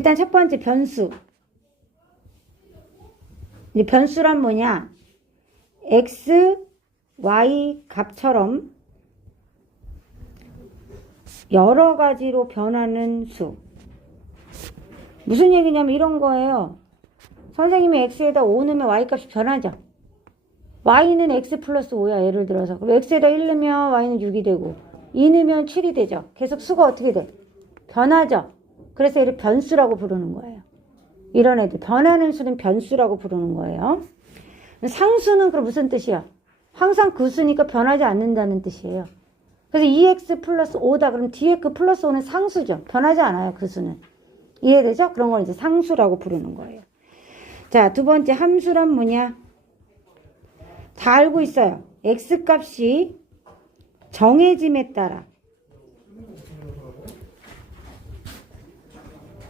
일단 첫 번째 변수. 이 변수란 뭐냐? x, y 값처럼 여러 가지로 변하는 수. 무슨 얘기냐면 이런 거예요. 선생님이 x에다 5 넣으면 y 값이 변하죠. y는 x 플러스 5야, 예를 들어서. 그럼 x에다 1 넣으면 y는 6이 되고 2 넣으면 7이 되죠. 계속 수가 어떻게 돼? 변하죠. 그래서 이를 변수라고 부르는 거예요. 이런 애들. 변하는 수는 변수라고 부르는 거예요. 상수는 그럼 무슨 뜻이야? 항상 그 수니까 변하지 않는다는 뜻이에요. 그래서 2x 플러스 5다. 그럼 뒤에 그 플러스 5는 상수죠. 변하지 않아요, 그 수는. 이해되죠? 그런 걸 이제 상수라고 부르는 거예요. 자, 두 번째 함수란 뭐냐? 다 알고 있어요. x 값이 정해짐에 따라.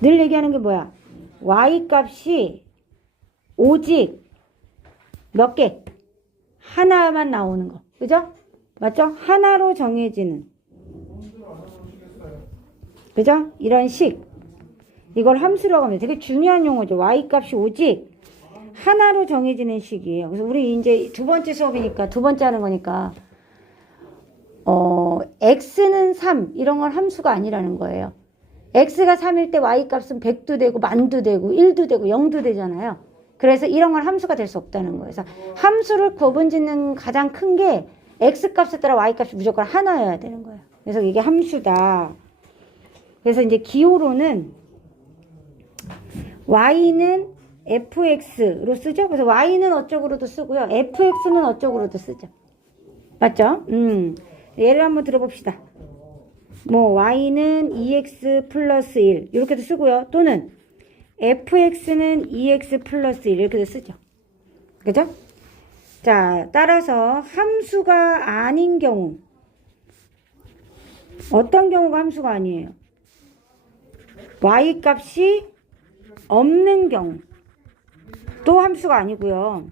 늘 얘기하는 게 뭐야? y 값이 오직 몇 개? 하나만 나오는 거. 그죠? 맞죠? 하나로 정해지는. 그죠? 이런 식. 이걸 함수라고 합니다. 되게 중요한 용어죠. y 값이 오직 하나로 정해지는 식이에요. 그래서 우리 이제 두 번째 수업이니까, 두 번째 하는 거니까, x는 3, 이런 건 함수가 아니라는 거예요. x가 3일 때 y 값은 100도 되고, 만도 되고, 1도 되고, 0도 되잖아요. 그래서 이런 건 함수가 될 수 없다는 거예요. 그래서 함수를 구분짓는 가장 큰 게 x 값에 따라 y 값이 무조건 하나여야 되는 거예요. 그래서 이게 함수다. 그래서 이제 기호로는 y는 fx로 쓰죠. 그래서 y는 어쩌고로도 쓰고요. fx는 어쩌고로도 쓰죠. 맞죠? 예를 한번 들어봅시다. 뭐 y는 2x 플러스 1 이렇게도 쓰고요. 또는 fx는 2x 플러스 1 이렇게도 쓰죠. 그죠? 자, 따라서 함수가 아닌 경우, 어떤 경우가 함수가 아니에요? y 값이 없는 경우 또 함수가 아니고요.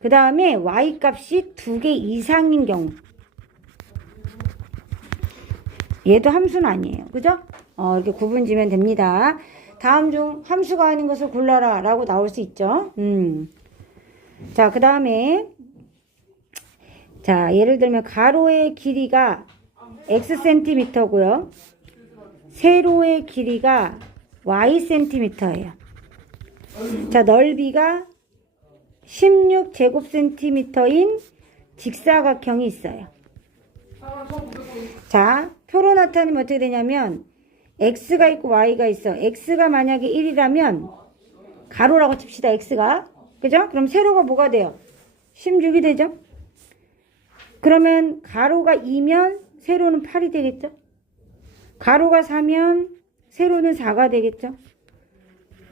그 다음에 y 값이 2개 이상인 경우, 얘도 함수는 아니에요. 그죠? 이렇게 구분 지면 됩니다. 다음 중 함수가 아닌 것을 골라라 라고 나올 수 있죠. 자, 그 다음에 자, 예를 들면 가로의 길이가 xcm고요. 세로의 길이가 ycm예요. 자, 넓이가 16제곱cm인 직사각형이 있어요. 자, 표로 나타내면 어떻게 되냐면 x가 있고 y가 있어. x가 만약에 1이라면 가로라고 칩시다. x가. 그죠? 그럼 세로가 뭐가 돼요? 16이 되죠? 그러면 가로가 2면 세로는 8이 되겠죠? 가로가 4면 세로는 4가 되겠죠?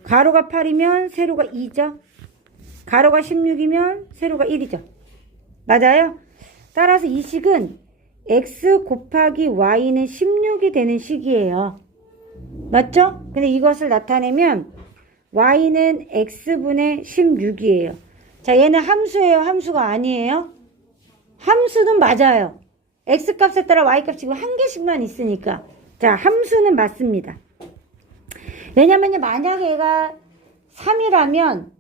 가로가 8이면 세로가 2죠? 가로가 16이면 세로가 1이죠? 맞아요? 따라서 이 식은 x 곱하기 y는 16이 되는 식이에요. 맞죠? 근데 이것을 나타내면 y는 x분의 16이에요. 자, 얘는 함수예요? 함수가 아니에요? 함수는 맞아요. x 값에 따라 y 값이 한 개씩만 있으니까. 자, 함수는 맞습니다. 왜냐면요, 만약에 얘가 3이라면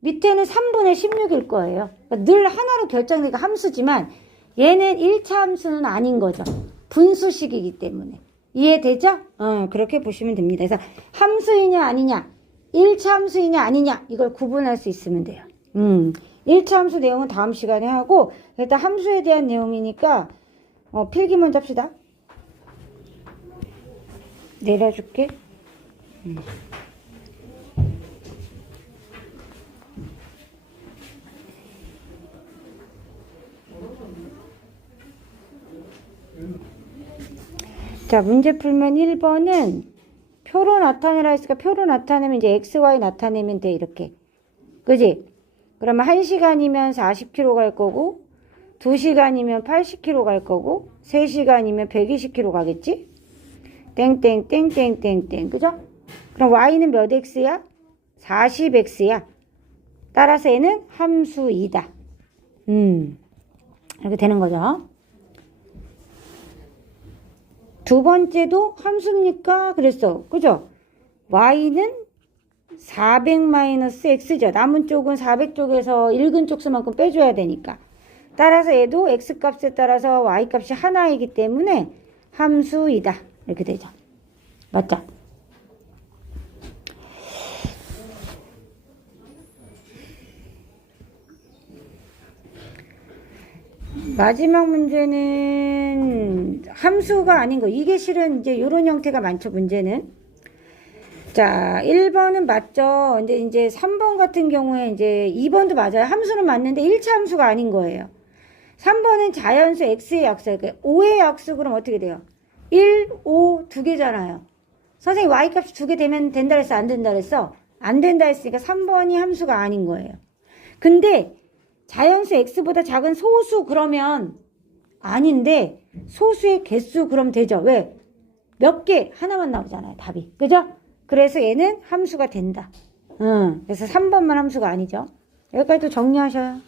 밑에는 3분의 16일 거예요. 그러니까 늘 하나로 결정되니까 함수지만 얘는 1차 함수는 아닌 거죠. 분수식이기 때문에. 이해되죠? 그렇게 보시면 됩니다. 그래서 함수이냐 아니냐, 1차 함수이냐 아니냐, 이걸 구분할 수 있으면 돼요. 1차 함수 내용은 다음 시간에 하고, 일단 함수에 대한 내용이니까 필기 먼저 합시다. 내려줄게. 자, 문제 풀면 1번은 표로 나타내라 했으니까 표로 나타내면 이제 x, y 나타내면 돼, 이렇게. 그지? 그러면 1시간이면 40km 갈 거고, 2시간이면 80km 갈 거고, 3시간이면 120km 가겠지? 땡땡땡땡땡땡. 그죠? 그럼 y는 몇 x야? 40x야. 따라서 얘는 함수이다. 이렇게 되는 거죠. 두 번째도 함수입니까? 그랬어. 그죠? y는 400-x죠. 남은 쪽은 400쪽에서 읽은 쪽수만큼 빼줘야 되니까. 따라서 얘도 x값에 따라서 y값이 하나이기 때문에 함수이다. 이렇게 되죠. 맞죠? 마지막 문제는 함수가 아닌 거. 이게 실은 이제 이런 형태가 많죠, 문제는. 자, 1번은 맞죠. 근데 이제 3번 같은 경우에 이제 2번도 맞아요. 함수는 맞는데 1차 함수가 아닌 거예요. 3번은 자연수 x의 약수. 그러니까 5의 약수 그럼 어떻게 돼요? 1, 5 두 개잖아요. 선생님 y값이 두 개 되면 된다 그랬어? 안 된다 그랬어? 안 된다 했으니까 3번이 함수가 아닌 거예요. 근데 자연수 x보다 작은 소수 그러면 아닌데 소수의 개수 그럼 되죠. 왜? 몇 개? 하나만 나오잖아요. 답이. 그죠? 그래서 얘는 함수가 된다. 그래서 3번만 함수가 아니죠. 여기까지 또 정리하셔요.